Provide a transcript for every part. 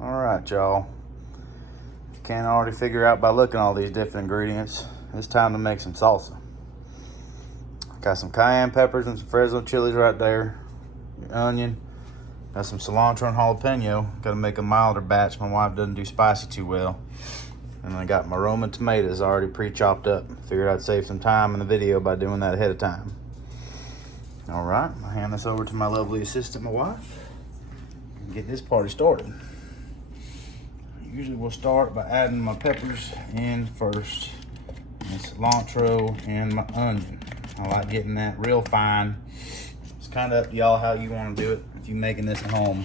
All right, y'all. If you can't already figure out by looking at all these different ingredients, it's time to make some salsa. Got some cayenne peppers and some Fresno chilies right there. Your onion. Got some cilantro and jalapeno. Got to make a milder batch. My wife doesn't do spicy too well. And I got my Roma tomatoes already pre-chopped up. Figured I'd save some time in the video by doing that ahead of time. All right, I'll hand this over to my lovely assistant, my wife, and get this party started. Usually we'll start by adding my peppers in first, and cilantro and my onion. I like getting that real fine. It's kind of up to y'all how you want to do it if you're making this at home.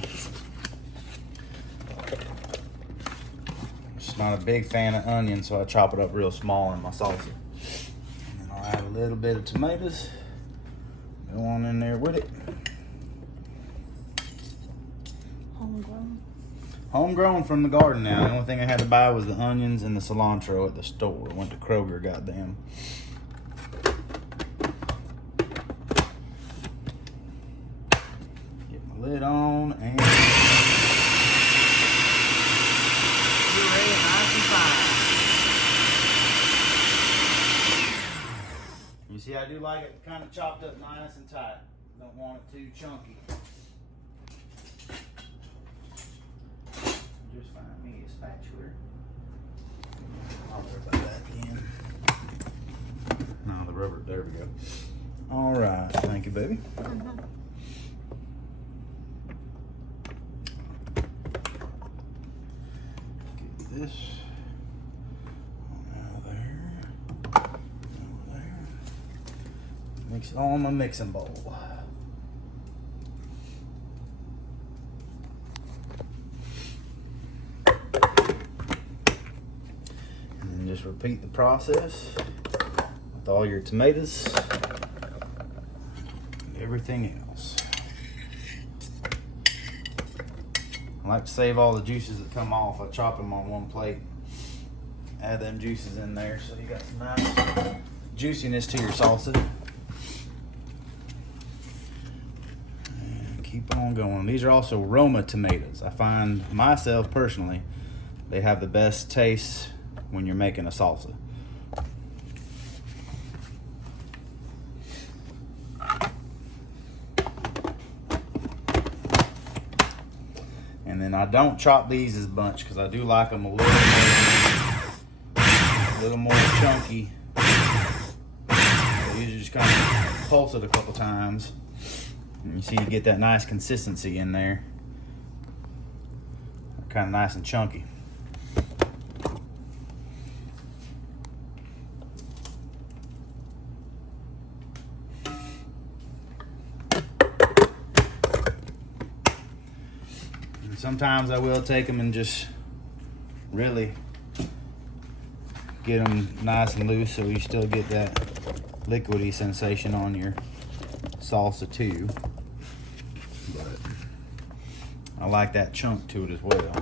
Just not a big fan of onion, so I chop it up real small in my salsa. And then I'll add a little bit of tomatoes. Go on in there with it. Homegrown? Homegrown from the garden now. The only thing I had to buy was the onions and the cilantro at the store. I went to Kroger, goddamn. Get my lid on and... Puree it nice and fine. You see, I do like it kind of chopped up nice and tight. Don't want it too chunky. Just find me a spatula. I'll worry about that again. No, the rubber, there we go. All right, thank you, baby. Get this out of there. Over there. Mix it all in my mixing bowl. Just repeat the process with all your tomatoes and everything else. I like to save all the juices that come off. I chop them on one plate, add them juices in there so you got some nice juiciness to your salsa. And keep on going. These are also Roma tomatoes. I find myself personally, they have the best taste when you're making a salsa. And then I don't chop these as bunch because I do like them a little more chunky. So usually just kind of pulse it a couple times. And you see you get that nice consistency in there. Kind of nice and chunky. Sometimes I will take them and just really get them nice and loose so you still get that liquidy sensation on your salsa too. But I like that chunk to it as well.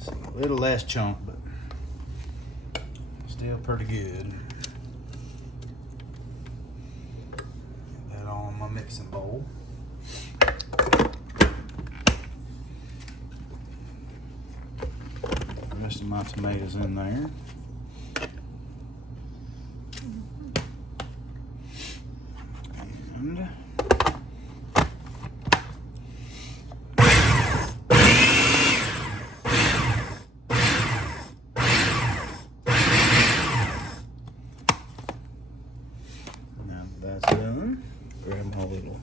So a little less chunk, but still pretty good. Get that all in my mixing bowl. The rest of my tomatoes in there. And that's done. Grab my little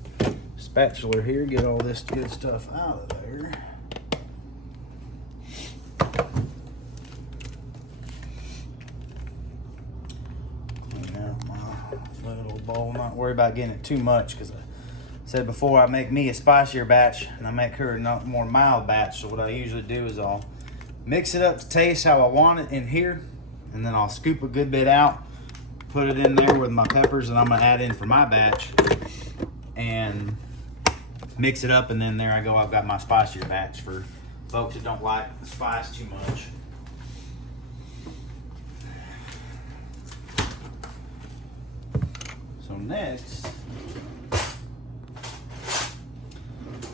spatula here, get all this good stuff out of there. Clean out my little bowl. Not worry about getting it too much because I said before I make me a spicier batch and I make her a not more mild batch. So what I usually do is I'll mix it up to taste how I want it in here, and then I'll scoop a good bit out, put it in there with my peppers, and I'm gonna add in for my batch and mix it up, and then there I go, I've got my spicier batch for folks that don't like the spice too much. next, I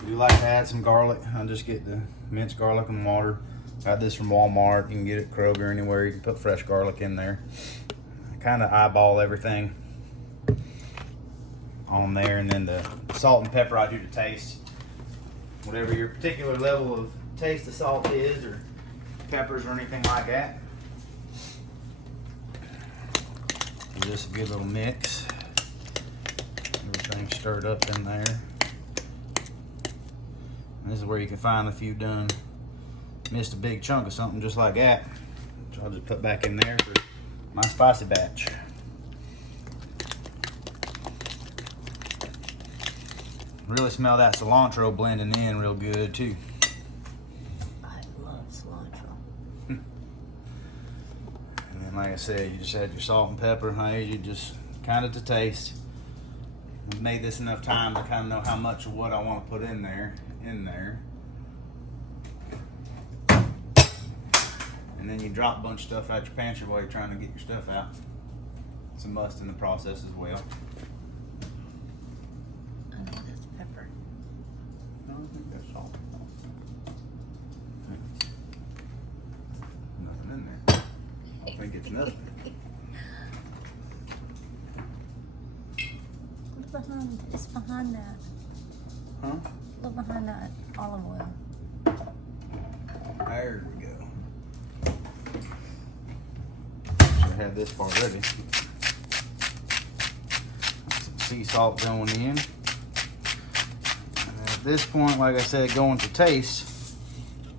do like to add some garlic. I'll just get the minced garlic and water. Got this from Walmart. You can get it at Kroger, anywhere. You can put fresh garlic in there. Kind of eyeball everything on there, and then the salt and pepper I do to taste. Whatever your particular level of taste of salt is, or peppers or anything like that. Give this a good little mix. Everything stirred up in there. And this is where you can find if you've missed a big chunk of something just like that, which I'll just put back in there for my spicy batch. Really smell that cilantro blending in real good too. I love cilantro. And then, like I said, you just add your salt and pepper. You just kind of to taste. I've made this enough time to kind of know how much of what I want to put in there. And then you drop a bunch of stuff out your pantry while you're trying to get your stuff out. It's a must in the process as well. I know that's pepper. No, I think that's salt. Nothing in there. I think it's nothing. Look behind. It's behind that. Huh? Look behind that olive oil. There we go. Should have this part ready. Some sea salt going in. And at this point, like I said, going to taste,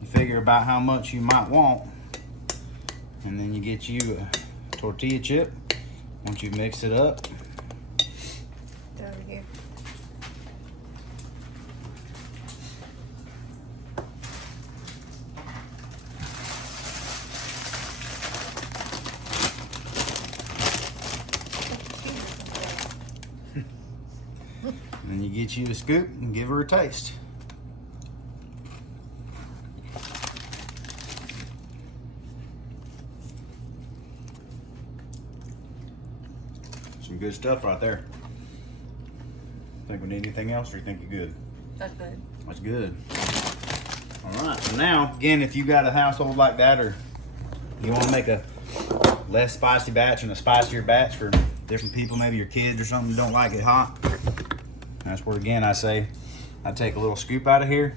you figure about how much you might want. And then you get you a tortilla chip. Once you mix it up, Throw it here. and then you get you a scoop and give her a taste. Some good stuff right there. Think we need anything else, or you think you're good? That's good. That's good. All right, so now, again, if you got a household like that, or you want to make a less spicy batch and a spicier batch for different people, maybe your kids or something who don't like it hot, that's where, again, I say I take a little scoop out of here,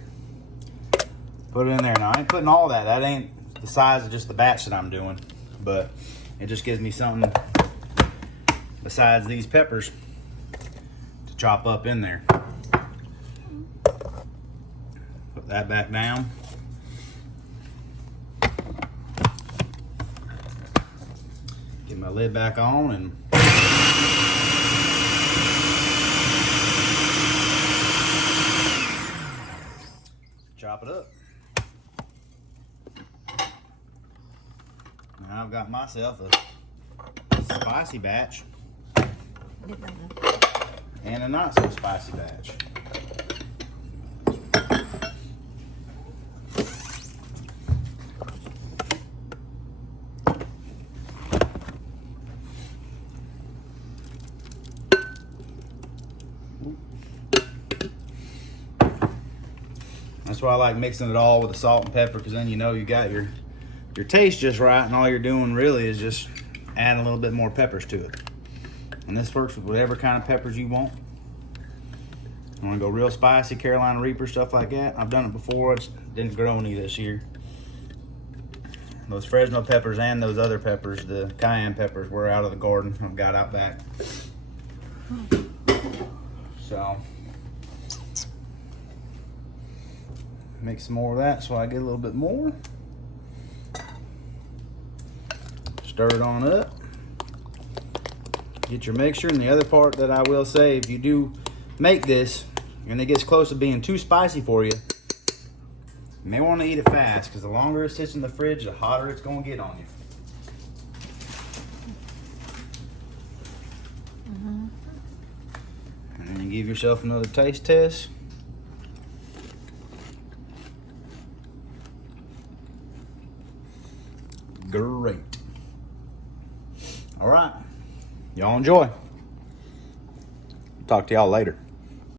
put it in there. Now, I ain't putting all that. That ain't the size of just the batch that I'm doing, but it just gives me something besides these peppers to chop up in there. Put that back down. Get my lid back on and chop it up. Now I've got myself a spicy batch and a not so spicy batch. That's why I like mixing it all with the salt and pepper, because then you know you got your taste just right, and all you're doing really is just adding a little bit more peppers to it. And this works with whatever kind of peppers you want. I want to go real spicy, Carolina Reaper, stuff like that. I've done it before. It didn't grow any this year. Those Fresno peppers and those other peppers, the cayenne peppers, were out of the garden. I've got out back. So mix some more of that so I get a little bit more. Stir it on up. Get your mixture. And the other part that I will say, if you do make this and it gets close to being too spicy for you, you may want to eat it fast, because the longer it sits in the fridge, the hotter it's going to get on you. And then you give yourself another taste test. Great. All right. Y'all enjoy. talk to y'all later.